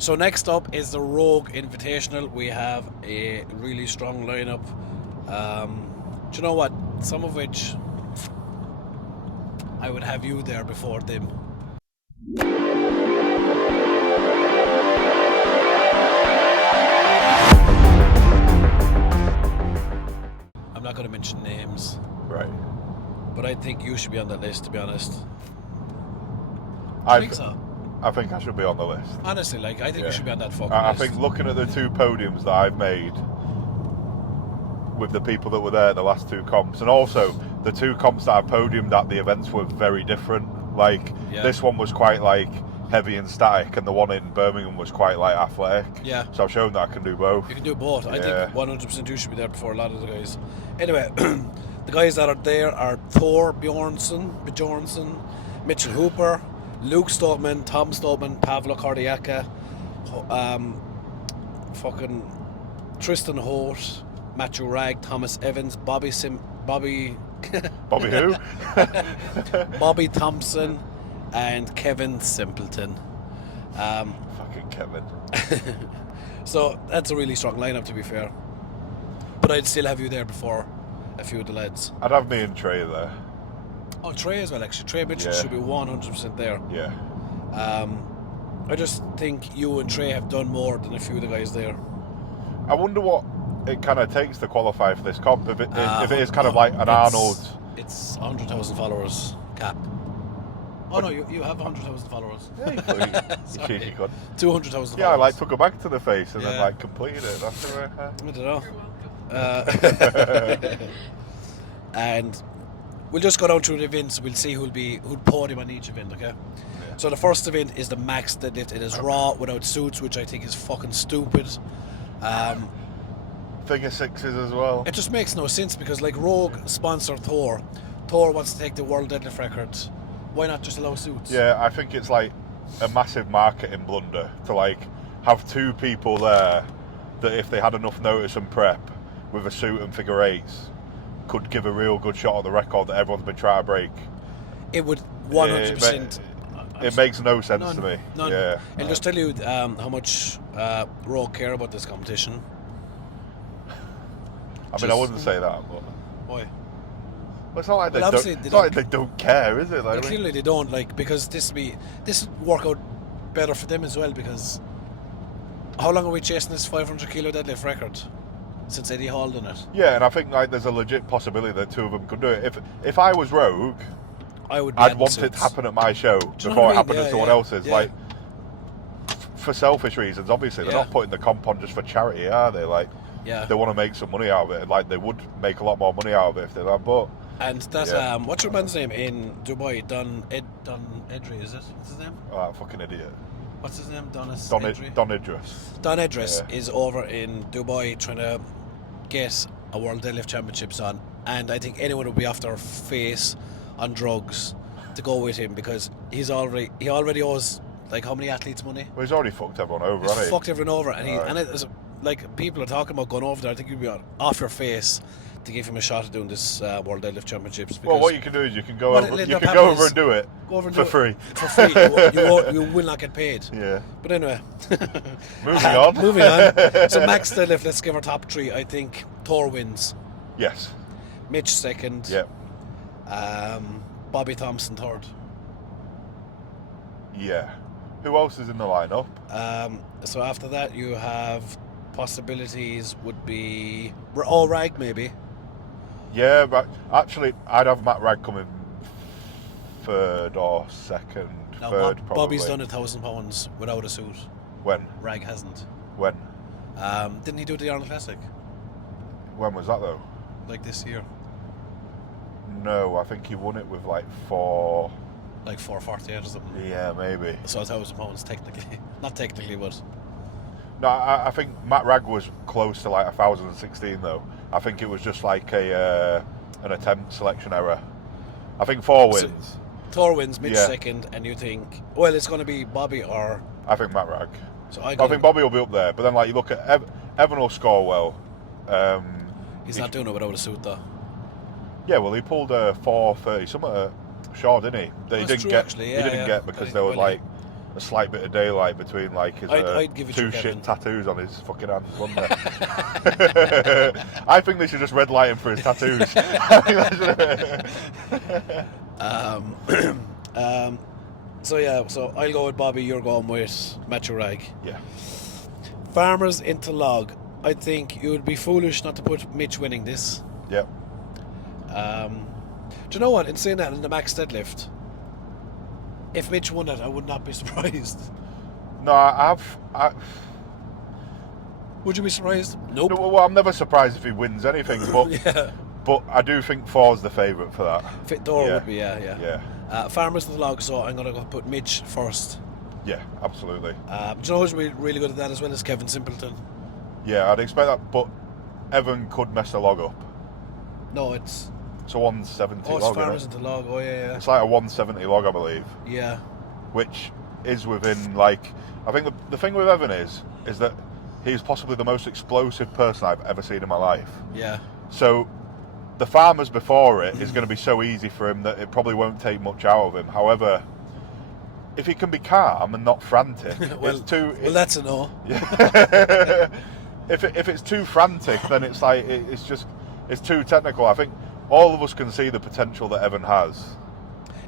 So next up is the Rogue Invitational. We have a really strong lineup. Do you know what? Some of which I would have you there before them. I'm not going to mention names. Right. But I think you should be on that list, to be honest. I think so. I think I should be on the list. Honestly, like, I think you should be on that fucking I list. think looking at the two podiums that I've made with the people that were there, the last two comps, and also the two comps that I podiumed at the events were very different. Like, this one was quite, like, heavy and static, and the one in Birmingham was quite, like, athletic. Yeah. So I've shown that I can do both. You can do both. I think 100% you should be there before a lot of the guys. Anyway, the guys that are there are Thor Bjornsson, Mitchell Hooper, Luke Stoltman, Tom Stoltman, Pavlo Cardiaca, fucking Tristan Holt, Matthew Ragg, Thomas Evans, Bobby Bobby who? Bobby Thompson, and Kevin Simpleton. Fucking Kevin. So that's a really strong lineup, to be fair. But I'd still have you there before a few of the lads. I'd have me and Trey there. Oh, Trey as well, actually. Trey Mitchell should be 100% there. Yeah. I just think you and Trey have done more than a few of the guys there. I wonder what it kind of takes to qualify for this comp. If it is kind of like an Arnold. It's 100,000 followers cap. Oh no, you have 100,000 followers. Yeah, you cheeky cunt. 200,000 followers. Yeah, I like took a bag to the face and then like completed it. That's the way. I don't know. And we'll just go down through the events. We'll see who'll podium on each event. Okay. Yeah. So the first event is the max deadlift. It is raw without suits, which I think is fucking stupid. Figure sixes as well. It just makes no sense because, like, Rogue sponsor Thor. Thor wants to take the world deadlift record. Why not just allow suits? Yeah, I think it's like a massive marketing blunder to like have two people there that if they had enough notice and prep with a suit and figure eights could give a real good shot at the record that everyone's been trying to break. It would 100%. It makes no sense to me. None. Yeah. I'll just tell you how much Rogue care about this competition. I mean, I wouldn't say that, but why? Well, it's not like they don't care, is it? Like, clearly they don't, like, because this would work out better for them as well. Because how long are we chasing this 500 kilo deadlift record since Eddie Hall done it? Yeah, and I think like there's a legit possibility that two of them could do it. If I was Rogue, I'd want it to happen at my show before it happened at someone else's. Yeah. Like, for selfish reasons, obviously they're not putting the comp on just for charity, are they? Like, they want to make some money out of it. Like, they would make a lot more money out of it if they did. But and that what's your man's name in Dubai? Don Edry, is it? What's his name? Oh, that fucking idiot. What's his name? Don Idris. Don Idris is over in Dubai trying to get a World Deadlift Championships on, and I think anyone would be off their face on drugs to go with him because he already owes like how many athletes money? Well, he's already fucked everyone over, hasn't he? Fucked everyone over, and and it is like people are talking about going over there. I think you'd be off your face to give him a shot at doing this World Deadlift Championships. Well, what you can do is you can go over and do it for free. For free, you will not get paid. Yeah. But anyway, moving on. So max deadlift. Let's give our top three. I think Thor wins. Yes. Mitch second. Yep. Bobby Thompson third. Yeah. Who else is in the lineup? So after that, you have possibilities would be Rag maybe. Yeah, but actually, I'd have Matt Ragg coming third or second. No, third, probably. Bobby's done £1,000 without a suit. When? Rag hasn't. When? Didn't he do the Arnold Classic? When was that though? Like this year. No, I think he won it with like 448 or something. Yeah, maybe. So £1,000 technically, not technically, but. No, I think Matt Ragg was close to like 1,016 though. I think it was just like an attempt selection error. I think Thor wins. Thor wins, Mitch second, and you think, well, it's going to be Bobby or. I think Matt Ragg. So I think Bobby will be up there, but then like you look at Evan will score well. He's not doing it without a suit though. Yeah, well, he pulled a 430 something short, didn't he? That he didn't get. Actually. He didn't get because they were like a slight bit of daylight between like his I'd give it two to shit Kevin. tattoos on his fucking hands, wouldn't there? I think they should just red light him for his tattoos. So I'll go with Bobby, you're going with Matthew Rag. Yeah. Farmers into log. I think you would be foolish not to put Mitch winning this. Yep. Do you know what? In saying that, in the max deadlift, if Mitch won it, I would not be surprised. No, Would you be surprised? Nope. No, well, I'm never surprised if he wins anything, but yeah. But I do think Thor's the favourite for that. Thor would be, yeah. Yeah. Farmers to the log, so I'm going to go put Mitch first. Yeah, absolutely. Do you know who's really good at that as well as Kevin Simpleton? Yeah, I'd expect that, but Evan could mess the log up. No, it's a 170 log. It's Farmers into log. Oh yeah. It's like a 170 log, I believe. Yeah. Which is within like, I think the thing with Evan is that he's possibly the most explosive person I've ever seen in my life. Yeah. So the Farmers before it is going to be so easy for him that it probably won't take much out of him. However, if he can be calm and not frantic, well, that's a no. Yeah. If it's too frantic, then it's like it's too technical. I think all of us can see the potential that Evan has.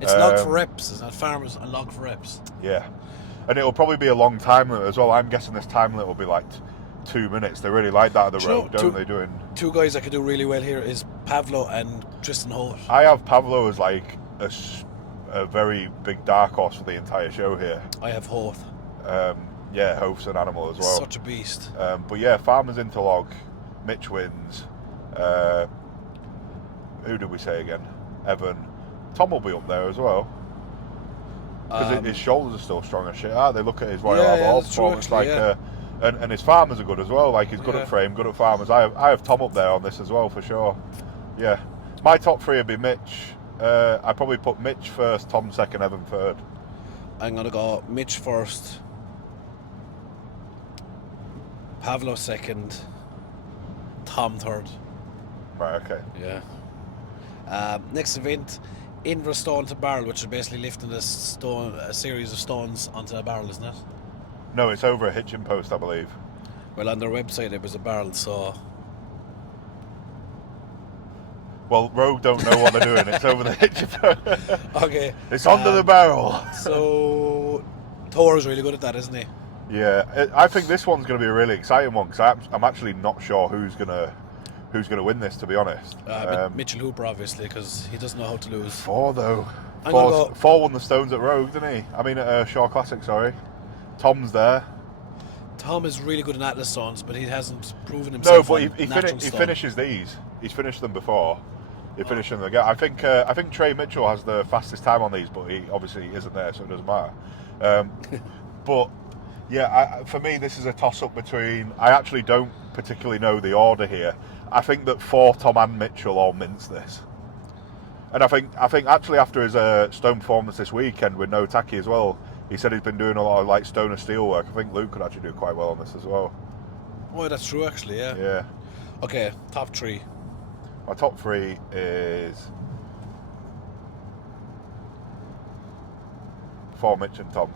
It's log for reps, isn't it? Farmers and log for reps. Yeah, and it'll probably be a long time limit as well. I'm guessing this time limit will be like 2 minutes. They really like that at the road, don't they? Doing two guys that could do really well here is Pavlo and Tristan Holt. I have Pavlo as like a very big dark horse for the entire show here. I have Hoth. Yeah, Hoth's an animal as well. Such a beast. But yeah, Farmers into log, Mitch wins. Who did we say again? Evan. Tom will be up there as well. Because his shoulders are still strong as shit, aren't they? Look at his Royal Albert performance. And his Farmers are good as well. Like, he's good at frame, good at Farmers. I have Tom up there on this as well, for sure. Yeah. My top three would be Mitch. I'd probably put Mitch first, Tom second, Evan third. I'm going to go Mitch first, Pavlo second, Tom third. Right, okay. Yeah. Next event, Invitational to barrel, which is basically lifting a series of stones onto a barrel, isn't it? No, it's over a hitching post, I believe. Well, on their website it was a barrel, so... Well, Rogue don't know what they're doing. It's over the hitching post. Okay. It's under the barrel. So, Thor's really good at that, isn't he? Yeah, I think this one's going to be a really exciting one because I'm actually not sure who's going to win this, to be honest. Mitchell Hooper, obviously, because he doesn't know how to lose. Thor, though. Thor won the stones at Rogue, didn't he? I mean, at Shaw Classic, sorry. Tom's there. Tom is really good in Atlas stones, but he hasn't proven himself. No, but he finishes these. He's finished them before. He finished them again. I think Trey Mitchell has the fastest time on these, but he obviously isn't there, so it doesn't matter. But yeah, for me, this is a toss-up between. I actually don't particularly know the order here. I think that Thor, Tom, and Mitchell all mince this. And I think actually after his stone performance this weekend with no tacky as well, he said he's been doing a lot of like stone and steel work. I think Luke could actually do quite well on this as well. Oh, that's true, actually. Yeah. Yeah. Okay, top three. My top three is Thor, Mitch, and Tom.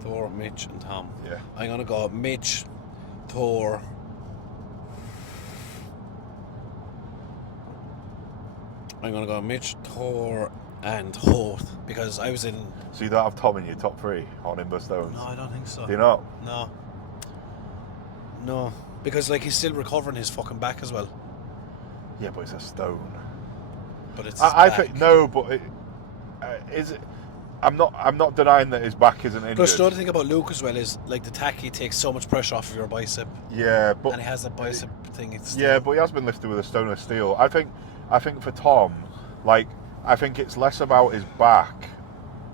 Thor, Mitch, and Tom. Yeah. I'm gonna go Mitch, Thor. I'm gonna go Mitch, Thor, and Hoth because I was in. So you don't have Tom in your top three on Imber Stones? No, I don't think so. Do you not? No, because like he's still recovering his fucking back as well. Yeah, but it's a stone. But it's. I think no, but is it? I'm not denying that his back isn't injured. Plus, the other thing about Luke as well is like the tacky takes so much pressure off of your bicep. Yeah, but and he has a bicep thing. Yeah, but he has been lifted with a stone of steel. I think for Tom, like I think it's less about his back.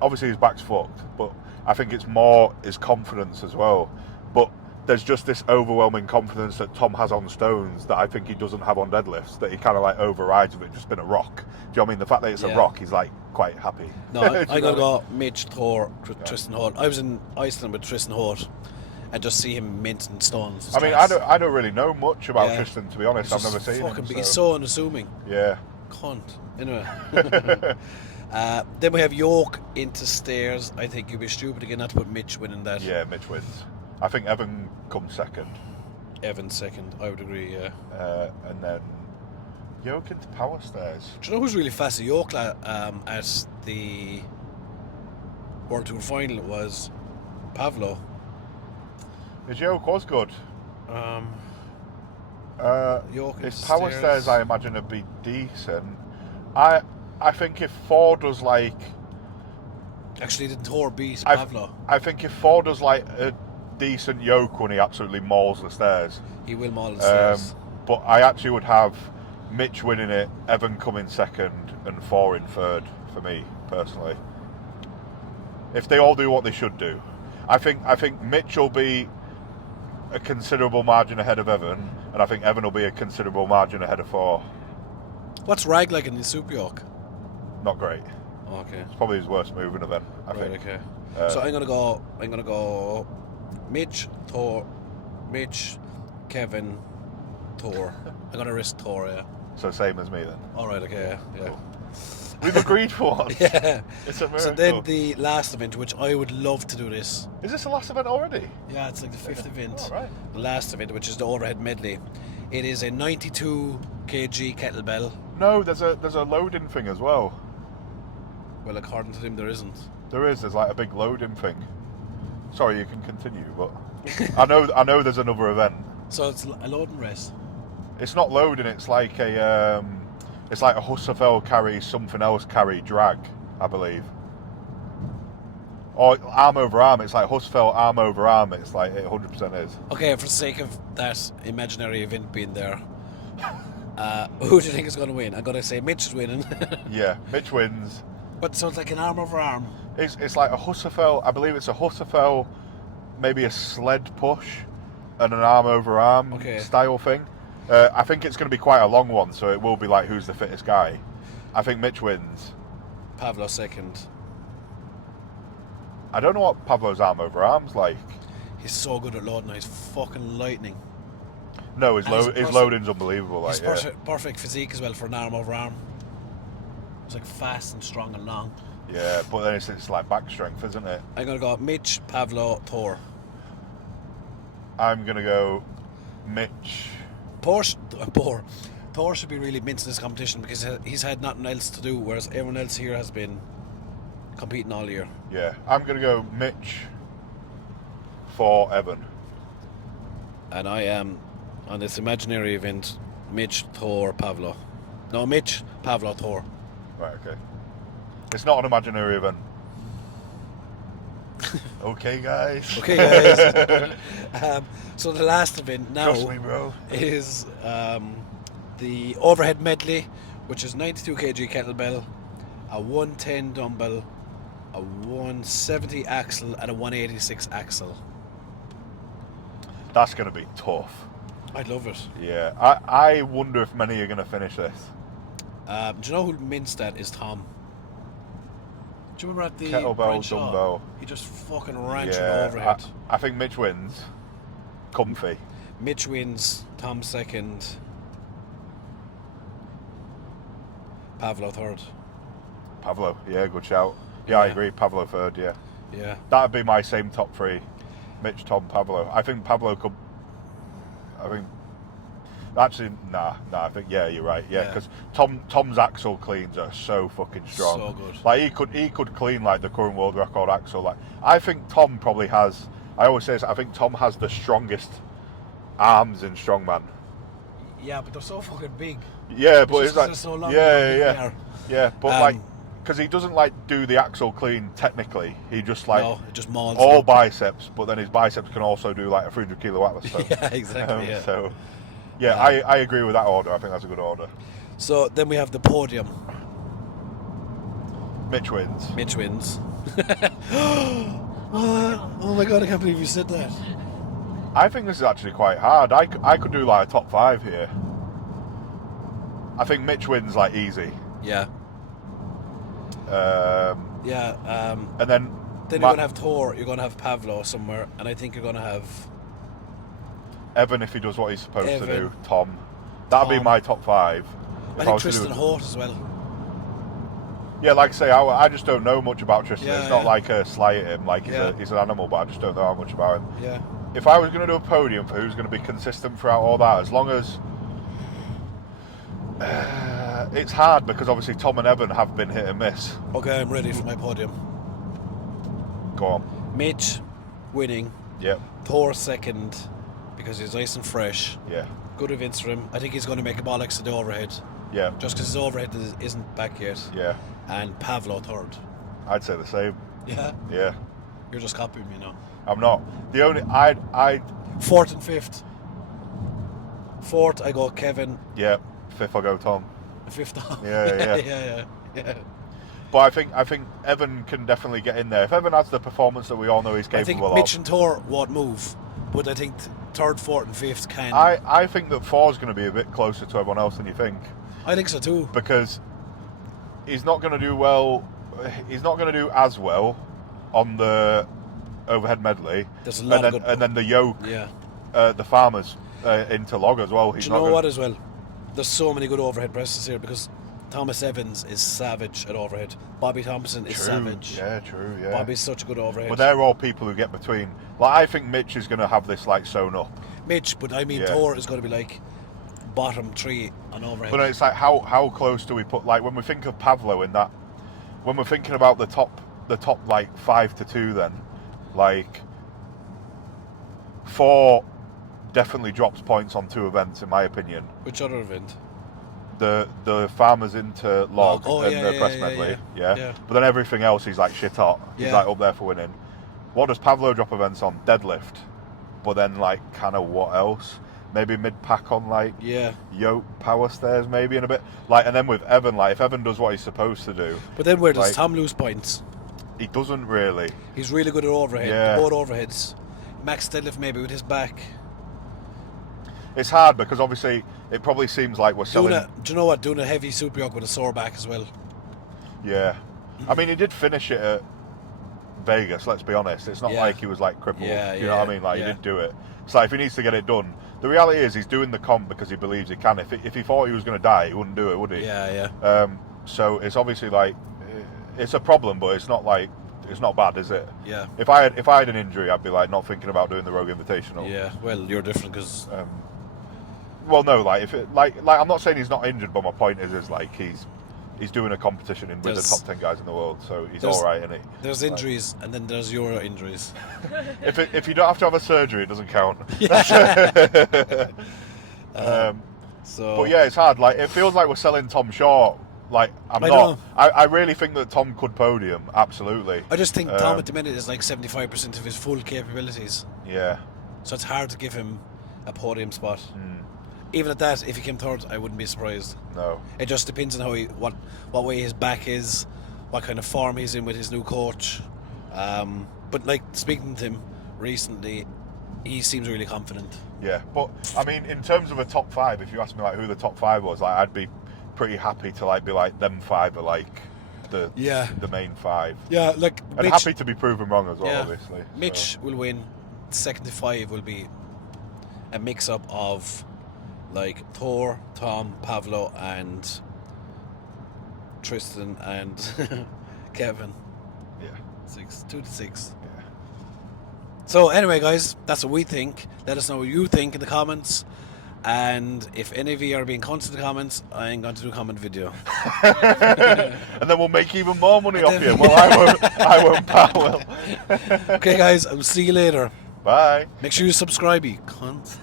Obviously, his back's fucked, but I think it's more his confidence as well. But there's just this overwhelming confidence that Tom has on stones that I think he doesn't have on deadlifts, that he kind of like overrides with it, just been a rock. Do you know what I mean? The fact that it's a rock, he's like quite happy. No, I gotta go Mitch, Thor, Tristan Holt. I was in Iceland with Tristan Holt and just see him minting stones. I mean, I don't really know much about Tristan, to be honest. I've never seen him. He's so unassuming. Yeah. Cunt. Anyway. Then we have York into Stairs. I think you'd be stupid again not to put Mitch winning that. Yeah, Mitch wins. I think Evan comes second. Evan second, I would agree, yeah. And then York into Power Stairs. Do you know who's really fast at York at the World Tour final? It was Pavlo. His York was good. York his Power Stairs, I imagine, would be decent. I think if Ford does like... Actually, the Tour beat Pavlo. I think if Ford does like a decent yoke when he absolutely mauls the stairs. He will maul the stairs. But I actually would have Mitch winning it, Evan coming second, and 4 in third for me personally. If they all do what they should do, I think Mitch will be a considerable margin ahead of Evan, and I think Evan will be a considerable margin ahead of 4. What's Rag like in the Super York? Not great. Okay. It's probably his worst moving event, I think. Okay. So I'm gonna go Mitch, Thor, Mitch, Kevin, Thor. I'm gonna risk Thor, yeah. So same as me then. Alright, okay, yeah. Cool. We've agreed for once. Yeah. It's a miracle. So then the last event, which I would love to do this. Is this the last event already? Yeah, it's like the 5th event. Oh, right. The last event, which is the overhead medley. It is a 92 kg kettlebell. No, there's a loading thing as well. Well, according to them, there isn't. There's like a big loading thing. Sorry, you can continue, but I know there's another event. So it's a loading race. It's not loading. It's like a Husserfeld carry, something else carry, drag, I believe. Or arm over arm. It's like Husserfeld arm over arm. It's like it 100% is. Okay, for the sake of that imaginary event being there, who do you think is going to win? I'm going to say Mitch is winning. Yeah, Mitch wins. But so it's like an arm over arm. It's like a Husserfeld. I believe it's a Husserfeld, maybe a sled push, and an arm over arm style thing. I think it's going to be quite a long one, so it will be like who's the fittest guy. I think Mitch wins. Pavlo second. I don't know what Pavlo's arm over arm's like. He's so good at loading. He's fucking lightning. No, his loading's unbelievable. He's perfect physique as well for an arm over arm. It's like fast and strong and long. Yeah, but then it's like back strength, isn't it? I'm going to go Mitch, Pavlo, Thor. I'm going to go Mitch. Thor should be really minced in this competition because he's had nothing else to do, whereas everyone else here has been competing all year. Yeah, I'm going to go Mitch for Evan. And I am, on this imaginary event, Mitch, Thor, Pavlo. No, Mitch, Pavlo, Thor. Right, okay. It's not an imaginary event. Okay, guys. Okay, guys. So the last event now Trust me, bro. is the overhead medley, which is 92 kg kettlebell, a 110 dumbbell, a 170 axle, and a 186 axle. That's going to be tough. I'd love it. Yeah, I wonder if many are going to finish this. Do you know who minced that is Tom? Do you remember at the kettlebell, dumbbell? He just fucking ran through the overhead. I think Mitch wins. Comfy. Mitch wins. Tom second. Pavlo third. Pavlo, yeah, good shout. Yeah, I agree. Pavlo third, yeah. Yeah. That'd be my same top 3. Mitch, Tom, Pavlo. I think Pavlo could... Actually, nah. I think you're right. Yeah, because Tom's axle cleans are so fucking strong. So good. Like he could clean like the current world record axle. Like I think Tom probably has. I always say this, I think Tom has the strongest arms in strongman. Yeah, but they're so fucking big. Yeah, but it's like so long. Yeah. But like because he doesn't like do the axle clean technically. He just like it just mauls all biceps, but then his biceps can also do like a 300 kilo atlas. So. Yeah, exactly. So. Yeah, I agree with that order. I think that's a good order. So then we have the podium. Mitch wins. Mitch wins. Oh my god, I can't believe you said that. I think this is actually quite hard. I could do like a top 5 here. I think Mitch wins like easy. Yeah. And then you're going to have Thor, you're going to have Pavlo somewhere, and I think you're going to have... Evan, if he does what he's supposed to do. Tom. That'd be my top 5. I think Tristan Hort as well. Yeah, like I say, I just don't know much about Tristan. Yeah, It's not yeah. like a slight at him, like Yeah. he's an animal, but I just don't know how much about him. Yeah. If I was going to do a podium for who's going to be consistent throughout all that, as long as it's hard because obviously Tom and Evan have been hit and miss. Okay, I'm ready for my podium. Go on. Mitch winning. Yep. Thor second because he's nice and fresh. Yeah. Good events for him. I think he's going to make a bollocks of the overhead. Yeah. Just because his overhead isn't back yet. Yeah. And Pavlo third. I'd say the same. Yeah. Yeah. You're just copying me now. I'm not. The only I Fourth and fifth. Fourth, I go Kevin. Yeah. Fifth, I go Tom. Fifth. Yeah. Yeah. But I think Evan can definitely get in there. If Evan has the performance that we all know he's capable I think of. Mitch and Thor won't move, but I think third, fourth, and fifth can. I think that Thor's going to be a bit closer to everyone else than you think. I think so too. Because he's not going to do well. He's not going to do as well on the overhead medley. There's a lot of good. And then the yoke. Yeah. The farmers into log as well. Do you know what as well? There's so many good overhead presses here because Thomas Evans is savage at overhead. Bobby Thompson is savage. Yeah, true. Yeah. Bobby's such a good overhead. But they're all people who get between. Like I think Mitch is going to have this like sewn up. Mitch, but I mean Thor is going to be like bottom three on overhead. But it's like how close do we put, like when we think of Pavlo in that, when we're thinking about the top like 5 to 2, then like 4 definitely drops points on 2 events in my opinion. Which other event? The farmers into log and the press medley, yeah. But then everything else he's like shit hot. He's like up there for winning. What does Pavlo drop events on? Deadlift. But then like kind of what else? Maybe mid pack on like yoke power stairs maybe in a bit. Like and then with Evan, like if Evan does what he's supposed to do. But then where does Tom lose points? He doesn't really. He's really good at overhead. Yeah. Both overheads. Max deadlift maybe with his back. It's hard because obviously it probably seems like we're selling. Do you know what? Doing a heavy super yoke with a sore back as well. Yeah, I mean he did finish it at Vegas. Let's be honest. It's not like he was like crippled. You know what I mean? Like he did do it. So if he needs to get it done, the reality is he's doing the comp because he believes he can. If he thought he was going to die, he wouldn't do it, would he? Yeah. So it's obviously like it's a problem, but it's not like. It's not bad, is it? Yeah. If I had an injury, I'd be like not thinking about doing the Rogue Invitational. Yeah. Well, you're different because. Well, no, like if it like I'm not saying he's not injured, but my point is like he's doing a competition with the top 10 guys in the world, so he's all right, isn't he? There's injuries, and then there's your injuries. if you don't have to have a surgery, it doesn't count. But yeah, it's hard. Like it feels like we're selling Tom short. Like I really think that Tom could podium. Absolutely. I just think Tom at the minute is like 75% of his full capabilities. Yeah. So it's hard to give him a podium spot. Even at that, if he came third, I wouldn't be surprised. No. It just depends on how what way his back is, what kind of form he's in with his new coach. But like speaking to him recently, he seems really confident. Yeah, but I mean, in terms of a top 5, if you ask me like who the top 5 was, like I'd be pretty happy to like be like them 5 are like the main 5. Yeah, like and Mitch, happy to be proven wrong as well, obviously. Mitch will win. 2nd to 5 will be a mix up of like Thor, Tom, Pavlo, and Tristan and Kevin. Yeah. 2 to 6. Yeah. So anyway, guys, that's what we think. Let us know what you think in the comments. And if any of you are being cunts in the comments, I ain't going to do a comment video. And then we'll make even more money off you. Well, I won't, pal. Okay, guys, I'll see you later. Bye. Make sure you subscribe, you cunt.